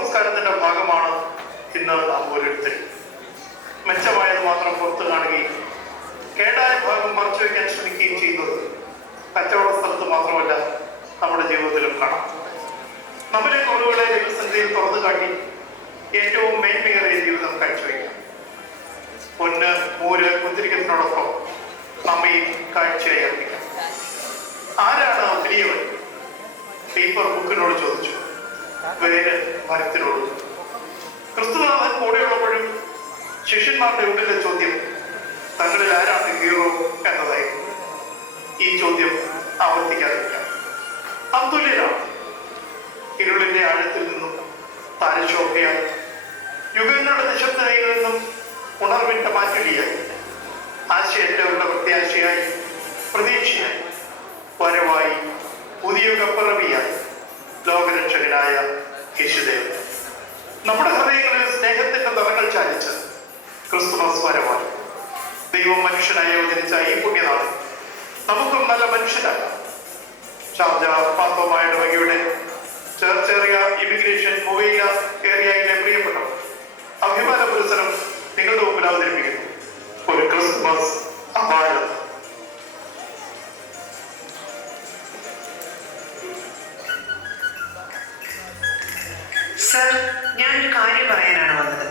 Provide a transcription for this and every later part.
സംസ്കാരത്തിന്റെ ഭാഗമാണ് ഇന്ന് നാം ഓരോരുത്തരും. മെച്ചമായത് മാത്രം പുറത്തു കാണുകയും കേടായ ഭാഗം മറച്ചു വയ്ക്കാൻ ശ്രമിക്കുകയും ചെയ്യുന്നത് കച്ചവട സ്ഥലത്ത് മാത്രമല്ല, നമ്മുടെ ജീവിതത്തിലും കാണാം. നമ്മുടെ കുറവുകളെ ദൈവസന്നിധിയിൽ തുറന്നു കാട്ടി ഏറ്റവും മേന്മയേറിയ ജീവിതം കാഴ്ചവെക്കാം. പൊന്ന് മൂര് കുന്തിരിക്കത്തിനോടൊപ്പം നമ്മയും കാഴ്ചയായി അർപ്പിക്കാം. ആരാണ് വലിയവൻ? പേപ്പർ ബുക്കിനോട് ചോദിച്ചു, വേര് മരത്തിനോട്. ക്രിസ്തുനാഥൻ കൂടെയുള്ളപ്പോഴും ശിഷ്യന്മാരുടെ ഉള്ളിലെ ചോദ്യം തങ്ങളിൽ ആരാണ് ഹീറോ എന്നതായിരുന്നു. ഈ ചോദ്യം ആവർത്തിക്കാതിരിക്കാം. അതുല്യരാണ്. ഇരുളിന്റെ ആഴത്തിൽ നിന്നും താരശോഭയായി, യുഗങ്ങളുടെ നിശബ്ദതയിൽ നിന്നും ഉണർവിന്റെ മാറ്റുലിയായി, ആശയറ്റവരുടെ പ്രത്യാശയായി, പ്രതീക്ഷയായി, വരവായി, പുതിയ പിറവിയായി, ലോകരക്ഷകനായ യേശുദേവൻ. നമ്മുടെ ഹൃദയങ്ങളിൽ സ്നേഹത്തിന്റെ നിറങ്ങൾ ചാലിച്ച് ക്രിസ്തുമസ് വരവായി ദൈവം മനുഷ്യനായി അവതരിച്ച ഈ പുണ്യനാൾ നമുക്കും നല്ല മനുഷ്യരാകാം. ഷാർജ പാത്തോമായ ഇടവകയുടെ ചേർച്ചേറിയ ഇമിഗ്രേഷൻ മൊബൈൽ ഏരിയയിലെ പ്രിയപ്പെട്ടവർ, അഭിമാന പുരസ്സരം നിങ്ങളുടെ മുമ്പിൽ അവതരിപ്പിക്കുന്നു. ഒരു ക്രിസ്മസ് അവാർഡ്. സർ, ഞാനൊരു കാര്യം പറയാനാണ് വന്നത്.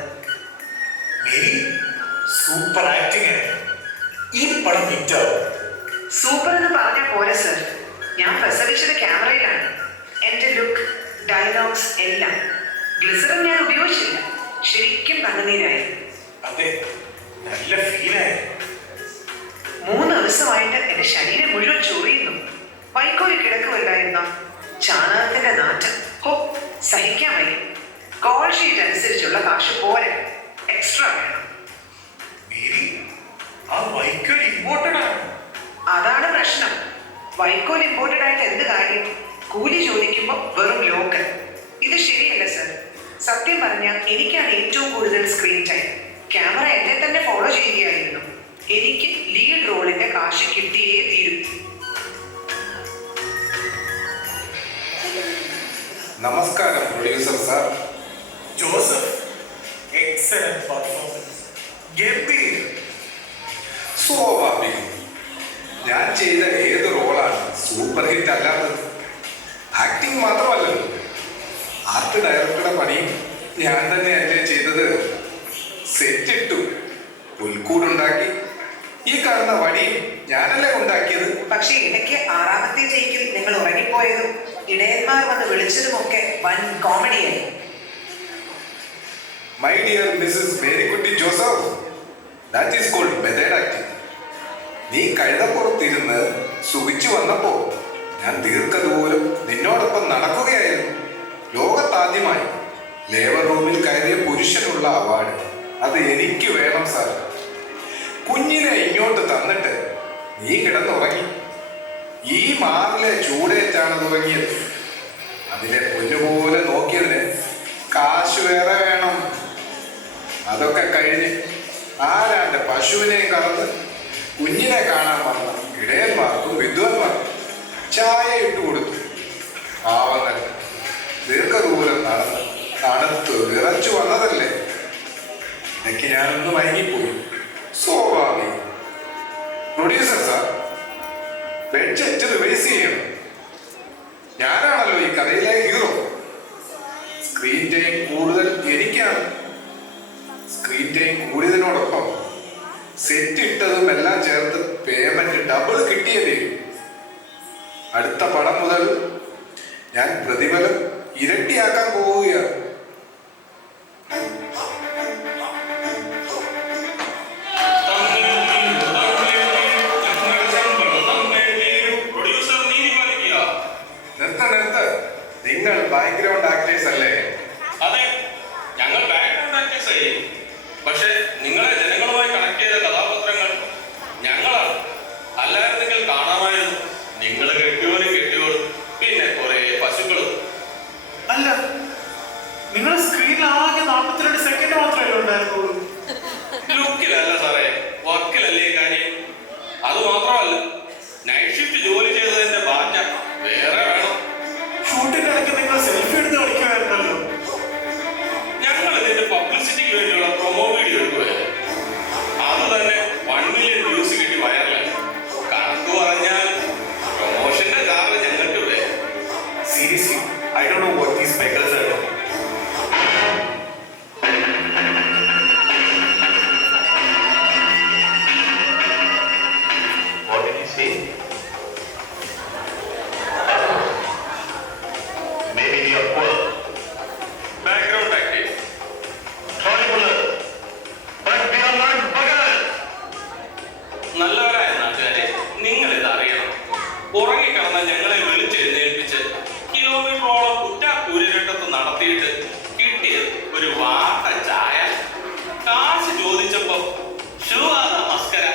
Super acting. ഈ പടം ഹിറ്റാവും. സൂപ്പർ എന്ന് പറഞ്ഞാൽ പോരെ സർ, ഞാൻ പ്രസവിച്ചത് ക്യാമറയിലാണ്. എന്റെ ലുക്ക്, ഡയലോഗ്സ് എല്ലാം. ഗ്ലിസറിൻ ഞാൻ ഉപയോഗിച്ചില്ല. ശരിക്കും കണ്ണുനീരായി. അതെ, നല്ല ഫീലായി. 3 ദിവസമായിട്ട് എന്റെ ശരീരം മുഴുവൻ ചൊറിയുന്നു. വൈക്കോല് കിടക്കുമല്ലായിരുന്നോ? ചാണകത്തിന്റെ നാറ്റം. ഹോ, സഹിക്കാൻ വയ്യ. കോൾ ഷീറ്റ് അനുസരിച്ചുള്ള കാശ് പോരെ, എക്സ്ട്രാ വേണം. അതാണ് പ്രശ്നം. വൈക്കോൽ ഇമ്പോർട്ടഡ് ആയിട്ട് എന്ത് കാര്യം? കൂലി ചോദിക്കുമ്പോൾ വെറും ലോക്കൽ. ഇത് ശരിയല്ല സർ. സത്യം പറഞ്ഞാൽ എനിക്കാണ് ഏറ്റവും കൂടുതൽ സ്ക്രീൻ ടൈം. ക്യാമറ എന്നെ തന്നെ ഫോളോ ചെയ്യുകയായിരുന്നു. എനിക്ക് ലീഡ് റോളിന്റെ കാശ് കിട്ടിയേ തീരും. നമസ്കാരം producer sir. Joseph, excellent performance. ഗംഭീരം. സ്വാഭാവികം. ഞാൻ ചെയ്ത ഏത് റോളാണ് സൂപ്പർ ഹിറ്റ് അല്ലാത്തത്? ആക്ടിങ് മാത്രമല്ലല്ലോ, ആർട്ട് ഡയറക്ടറുടെ പണിയും ഞാൻ തന്നെയല്ലേ ചെയ്തത്. സെറ്റ് ഇട്ടു, പുൽക്കൂടുണ്ടാക്കി, ഈ കാണുന്ന വടിയും ഞാനല്ലേ ഉണ്ടാക്കിയത്. പക്ഷെ ഇടയ്ക്ക് 6ാമത്തെ ടേക്കിൽ നിങ്ങൾ ഉറങ്ങിപ്പോയതും ഇടയന്മാർ വന്ന് വിളിച്ചതുമൊക്കെ വൻ കോമഡിയായി. My dear Mrs Marykutty Joseph, that is called method acting. നീ കഴുതപ്പുറത്തിരുന്ന് സുഖിച്ചു വന്നപ്പോ ഞാൻ ദീർഘദൂരം നിന്നോടൊപ്പം നടക്കുകയായിരുന്നു. ലോകത്താദ്യമായി ലേബർ റൂമിൽ കയറിയ പുരുഷനുള്ള അവാർഡ് അത് എനിക്ക് വേണം സാർ. കുഞ്ഞിനെ ഇങ്ങോട്ട് തന്നിട്ട് നീ കിടന്നുറങ്ങി. ഈ മാറിലെ ചൂടേറ്റാണ് തുടങ്ങിയത്. അതിനെ പൊന്നുപോലെ നോക്കിയതിന് കാശ് വേറെ വേണം. അതൊക്കെ കഴിഞ്ഞ് ആരാന്റെ പശുവിനെയും കറന്ന് കുഞ്ഞിനെ കാണാൻ വന്ന ഇടയന്മാർക്കും വിദ്വാൻമാർക്കും ചായ ഇട്ട് കൊടുത്തു. പാവങ്ങൾ ദീർഘദൂരം നടന്ന് തണുത്ത് വിറച്ചു വന്നതല്ലേ. ഇടയ്ക്ക് ഞാനൊന്ന് മയങ്ങിപ്പോയി. സ്വാഭാവികം. പ്രൊഡ്യൂസർ സാർ, ബഡ്ജറ്റ് റിവൈസ് ചെയ്യണം. ഞാനാണല്ലോ ഈ കഥയിലെ ഹീറോ. സ്ക്രീൻ ടൈം കൂടുതൽ എനിക്കാണ്. സ്ക്രീൻ ടൈം കൂടിയതിനോടൊപ്പം സെറ്റ് ഇട്ടതും എല്ലാം ചേർത്ത് പേയ്മെന്റ് ഡബിൾ കിട്ടിയതേ. അടുത്ത പടം മുതൽ ഞാൻ പ്രതിഫലം ഇരട്ടിയാക്കാൻ പോവുകയാണ്. നിർത്ത, നിങ്ങൾ ബാക്ക്ഗ്രൗണ്ട് ആക്ടേഴ്സ് അല്ലേ? അതെ, ഞങ്ങൾ ബാക്ക്ഗ്രൗണ്ട് ആക്ടേഴ്സ് ആയി. പക്ഷെ നിങ്ങളെ ജനങ്ങളുമായി കണക്ട് ചെയ്ത കഥാപാത്രങ്ങൾ ഞങ്ങളാണ്. അല്ലായിരുന്നെങ്കിൽ കാണാമായിരുന്നു. നിങ്ങൾ കെട്ടിയോളും പിന്നെ കുറെ പശുക്കളും. അല്ല, നിങ്ങൾ സ്ക്രീനിൽ ആകെ 42 സെക്കൻഡ് മാത്രമേ ഉണ്ടായിരുന്നുള്ളൂ. ലുക്കിലല്ല സാറേ, വർക്കിലല്ലേ കാര്യം. അത് മാത്രമല്ല, നൈറ്റ് ഷിഫ്റ്റ് ജോലി ചെയ്തതിന്റെ ബാധ്യത വേറെ വേണം. ഷൂട്ടിന്റെ ഇടയ്ക്ക് നിങ്ങൾ സെൽഫി എടുത്ത് കളിക്കുമായിരുന്നല്ലോ. seriously, I don't know what these beggars are doing. What did he say? Maybe we are poor. Background actors Sorry, Buller. But we are not beggars. നല്ലവരായ നാട്ടുകാരെ, നിങ്ങൾ ഇത് അറിയണം. ഉറങ്ങിക്കിടന്ന ഞങ്ങളെ വിളിച്ചെഴുന്നേൽപ്പിച്ച് കിലോമീറ്ററോളം കുറ്റാക്കൂരിരട്ടത്ത് നടത്തിയിട്ട് കിട്ടിയത് ഒരു വാട്ട ചായ. കാശ് ചോദിച്ചപ്പോ മസ്കര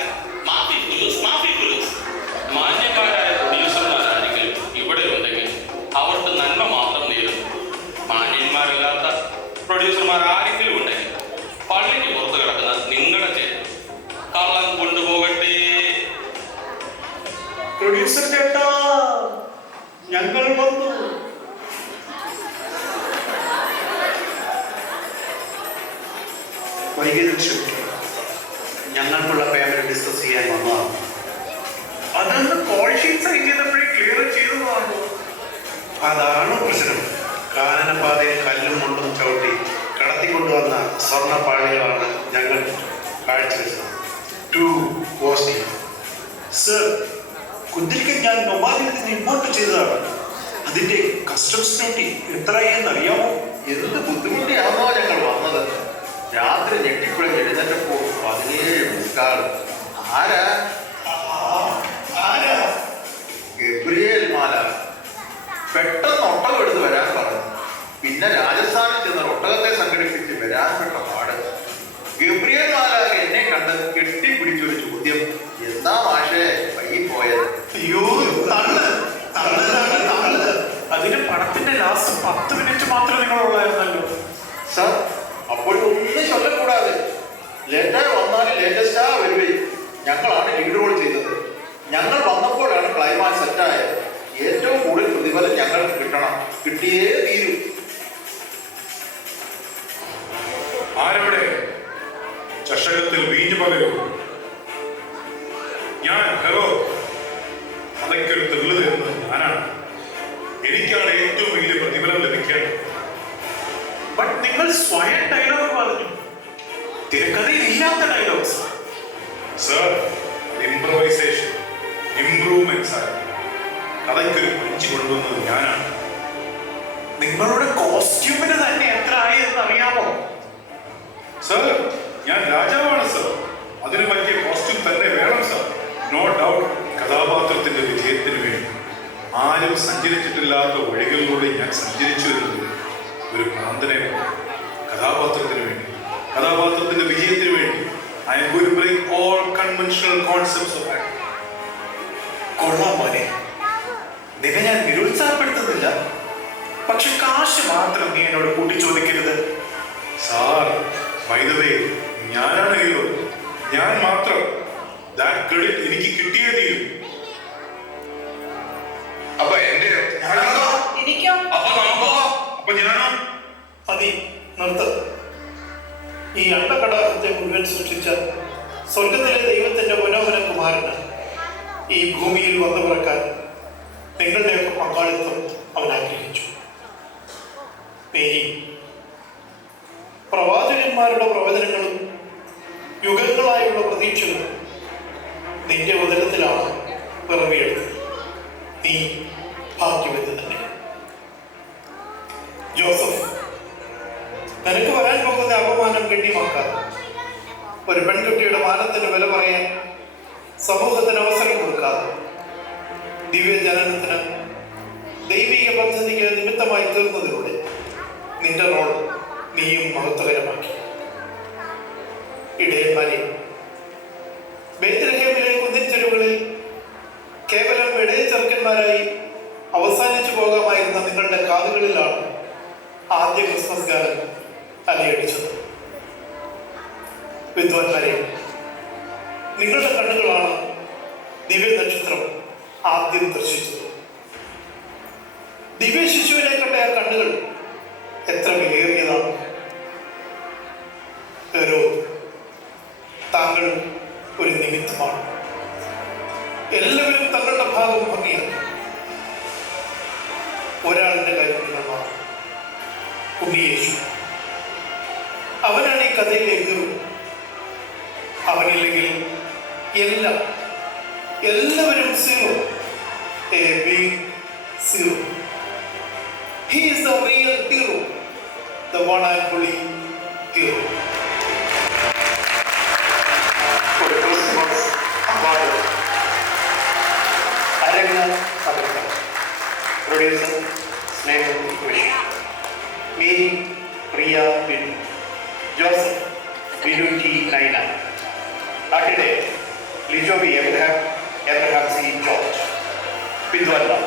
മാഫി ഫുലൂസ്. മാന്യന്മാരായ പ്രൊഡ്യൂസർമാരാരെങ്കിലും ഇവിടെ ഉണ്ടെങ്കിൽ അവർക്ക് നന്മ മാത്രം നേരും. മാന്യന്മാരല്ലാത്ത പ്രൊഡ്യൂസർമാർ ആരെങ്കിലും ഉണ്ടെങ്കിൽ പള്ളിക്ക് പുറത്ത് കിടക്കുന്ന നിങ്ങളുടെ ചേരും കള്ളം കൊണ്ടുപോകട്ടെ. പ്രൊഡ്യൂസർ ചേട്ടാ, ഞങ്ങൾ വന്നു. വൈകിയതിൽ ക്ഷമിക്കണം. ഞങ്ങൾക്കുള്ള പേയ്മെന്റ് ഡിസ്കസ് ചെയ്യാൻ വന്നതാണ്. അതൊന്ന് കോൾ ഷീറ്റ് സൈൻ ചെയ്തപ്പോഴേ ക്ലിയർ ചെയ്തതാണോ? അതാണ് പ്രശ്നം. കാനനപാതയിൽ കല്ലും മുള്ളും ചവിട്ടി കടത്തിക്കൊണ്ടുവന്ന സ്വർണ്ണപ്പാളികളാണ് ഞങ്ങൾ കാഴ്ചവെച്ചത്. To costly. സർ, കുന്തിരിക്കൻ ഞാൻ ഒമാനിൽ നിന്ന് ഇമ്പോർട്ട് ചെയ്തതാണ്. അതിന്റെ കസ്റ്റംസ് ഡ്യൂട്ടി എത്രയായി എന്നറിയാമോ? എന്ത് ബുദ്ധിമുട്ടിയാണോ ഞങ്ങൾ വന്നത്. രാത്രി ഞെട്ടിക്കുഴഞ്ഞ് എഴുന്നേറ്റപ്പോൾ 17 മുക്കാൽ. ആരാ? ഗബ്രിയേൽ മാല. പെട്ടെന്ന് ഒട്ടകം എടുത്ത് വരാൻ പറഞ്ഞു. പിന്നെ രാജസ്ഥാനിൽ ചെന്ന് ഒട്ടകത്തെ സംഘടിപ്പിച്ച് വരാൻ പെട്ട പാട്. ഗബ്രിയേൽ മാലാകെ എന്നെ കണ്ട് കെട്ടിപ്പിടിച്ചൊരു ചോദ്യം, എന്താ മാഷേ വൈകി പോയത്? അയ്യോ, തള്ള്. അതിന് പണത്തിന്റെ ലാസ്റ്റ് 10 മിനിറ്റ് മാത്രമേ നിങ്ങളുള്ളായിരുന്നല്ലോ. സാർ, അപ്പോഴൊന്നും ചൊല്ലക്കൂടാതെ. ലേറ്റായി വന്നാലും ലേറ്റസ്റ്റാ വരുവേ. ഞങ്ങളാണ് ലീഡ് റോൾ ചെയ്തത്. ഞങ്ങൾ വന്നപ്പോഴാണ് ക്ലൈമാക്സ് സെറ്റായത്. ഏറ്റവും കൂടുതൽ പ്രതിഫലം ഞങ്ങൾക്ക് കിട്ടണം. കിട്ടിയേ തീരും. ആരവിടെ ചഷകത്തിൽ വീഞ്ഞു പകരൂ? ഞാൻ ഹെറോ. അതൊക്കെ തെളിവ് തരുന്നത് ഞാനാണ്. എനിക്കാണ് ഏറ്റവും വലിയ പ്രതിഫലം ലഭിക്കേണ്ടത്. ബട്ട് നിങ്ങൾ സ്വയം ഡയലോഗ് പറഞ്ഞു. തിരക്കഥയിൽ ഇല്ലാത്ത ഡയലോഗ്സ്. സർ, ഇംപ്രവൈസേഷൻ, ഇംപ്രൂവ്മെന്റ്സ് ആണ്. കഥയ്ക്കൊരു പഞ്ച് കൊണ്ടുവന്നത് ഞാനാണ്. നിങ്ങളുടെ കോസ്റ്റ്യൂമിന് തന്നെ എത്ര ആയി എന്ന് അറിയാമോ? സർ, ഞാൻ രാജാവാണ് സർ. അതിന് പറ്റിയ കോസ്റ്റ്യൂം തന്നെ വേണം സർ. No doubt. കഥാപാത്രത്തിന്റെ വിജയത്തിന് വേണ്ടി ആരും സഞ്ചരിച്ചിട്ടില്ലാത്ത വഴികളിലൂടെ ഞാൻ സഞ്ചരിച്ചു വരുന്നത് ഒരു ഭ്രാന്തനെ കഥാപാത്രത്തിന് വേണ്ടി, കഥാപാത്രത്തിന്റെ വിജയത്തിന് വേണ്ടി. I am going to break all conventional concepts of acting. കൊള്ളാം മോനെ, നിന്നെ ഞാൻ നിരുത്സാഹപ്പെടുത്തുന്നില്ല. പക്ഷെ കാശ് മാത്രം നീ എന്നോട് കൂട്ടി ചോദിക്കരുത്. സാർ, by the way, ഞാനാണ് ഹീറോ. ഞാൻ മാത്രം. That credit എനിക്ക് കിട്ടിയേ തീരും. അപ്പൊ എന്റെ എനിക്കോ? അപ്പൊ ഞാനോ? മതി, നിർത്ത്. ഈ അണ്ടകടാഹത്തെ മുഴുവൻ സൃഷ്ടിച്ച സ്വർഗത്തിലെ ദൈവത്തിന്റെ മനോഹര കുമാരന് ഈ ഭൂമിയിൽ വന്നു പിറക്കാൻ നിങ്ങളുടെയൊക്കെ പങ്കാളിത്തം അവൻ ആഗ്രഹിച്ചു. മേരി, പ്രവാചകന്മാരുടെ പ്രവചനങ്ങളും യുഗങ്ങളായുള്ള പ്രതീക്ഷകളും നിന്റെ ഉദരത്തിലാണ് പിറവിയെടുത്തത്. നീ ഭാഗ്യവതി തന്നെ. ജോസഫ്, നിനക്ക് വരാൻ പോകുന്ന അപമാനം ഗണ്യമാക്കാതെ ഒരു പെൺകുട്ടിയുടെ മാനത്തിന് വില പറയാൻ സമൂഹത്തിന് അവസരം കൊടുക്കാതെ ദിവ്യജനനത്തിന് ദൈവിക പദ്ധതിക്ക് നിമിത്തമായി തീർന്നതിലൂടെ നിന്റെ റോൾ നീയും മഹത്വകരമാക്കി. ഇടയന്മാരെ, ബേത്ലഹേമിലെ കുന്നിൻ ചെരുവുകളിൽ കേവലം ഇടയ ചെറുക്കന്മാരായി അവസാനിച്ചു പോകാമായിരുന്ന നിങ്ങളുടെ കാതുകളിലാണ് ആദ്യ ക്രിസ്മസ് ഗാനം അലയടിച്ചത്. വിദ്വാൻമാരെ, നിങ്ങളുടെ കണ്ണുകളാണ് ദിവ്യ നക്ഷത്രം ആദ്യം ദർശിച്ചത്. ദിവ്യ ശിശുവിനെ കണ്ട ആ കണ്ണുകൾ എത്ര വിലയേറിയതാണ്. ഹെരോദ്, താങ്കൾ ഒരു നിമിത്തമാണ്. എല്ലാവരും തങ്ങളുടെ ഭാഗം ഭംഗിയാക്കി. ഒരാൾ ഉണ്ണിയേശു. അവനാണ് ഈ കഥയിലെ ഹീറോ. അവനില്ലെങ്കിൽ എല്ലാവരും zero. A big zero. He is the real hero, the one and only hero. For the Christmas award, Aranga Sabaka, producer Sneha Kush, Mary Priya Bin, Joseph Vinu T. Naina, Saturday, Lijovi Abraham C. George, Pidwalla,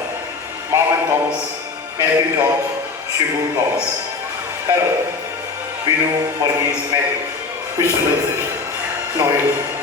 Marvin Thomas, Matthew George, Shibu Thomas, Carol, Vinu Varghese Matthew, visualization, Noel.